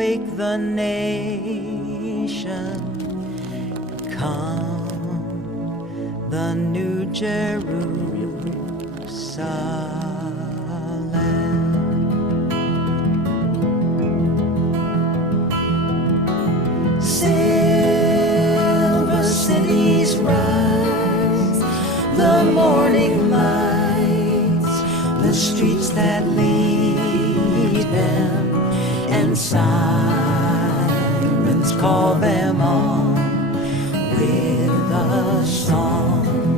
wake the nation. Come, the new Jerusalem. Silver cities rise, the morning lights, the streets that lead them, and sirens call them on with a song.